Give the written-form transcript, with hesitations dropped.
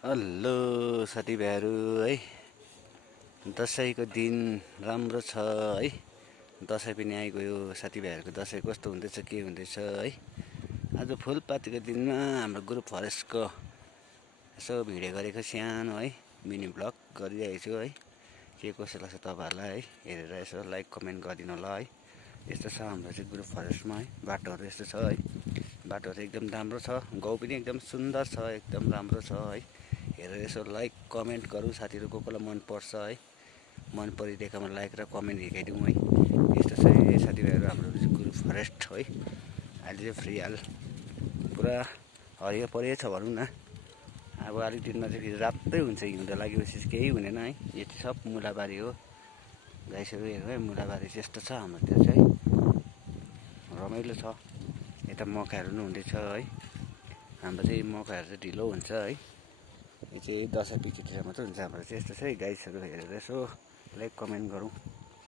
Hello साथीभाइहरू है। दसैँको दिन राम्रो छ है। दसैँ पनि आइगयो। साथीभाइहरूको दसैँ कस्तो हुँदैछ, के हुँदैछ है। आज फुलपातीको दिनमा हाम्रो ग्रुप फरेस्टको यसो भिडियो गरेको सानो है, मिनी ब्लग गरिरहेको छु है। के कसो लाग्छ तपाईँहरूलाई है, हेरेर यसो लाइक कमेन्ट गरिदिनु होला है। यस्तो छ हाम्रो चाहिँ ग्रुप फरेस्टमा है। बाटोहरू यस्तो छ है, बाटोहरू एकदम राम्रो छ, गाउँ पनि एकदम सुन्दर छ, एकदम राम्रो छ है। हेरेर यसो लाइक कमेन्ट गरौँ साथीहरू, कोलाई मनपर्छ है। मन परिदिएकोमा लाइक र कमेन्ट हिर्काइदिउँ है। यस्तो छ है साथीभाइहरू हाम्रो ग्रुप फरेस्ट है। अहिले चाहिँ फ्री हाल पुरा हरियो परियो छ भनौँ न। अब अलिक दिनमा चाहिँ फेरि रातै हुन्छ, हिउँदो लागेपछि केही हुँदैन है। यो चाहिँ सब मुलाबारी हो, गाईसहरू हेर्नु है। मुलाबारी चाहिँ यस्तो छ हाम्रो त्यो चाहिँ रमाइलो छ। यता मकैहरू पनि हुँदैछ है। हाम्रो चाहिँ मकैहरू चाहिँ ढिलो हुन्छ है। यो चाहिँ दसैँ पछितिर मात्रै हुन्छ हाम्रो चाहिँ। यस्तो चाहिँ गाइसहरू हेरेर यसो लाइक कमेन्ट गरौँ।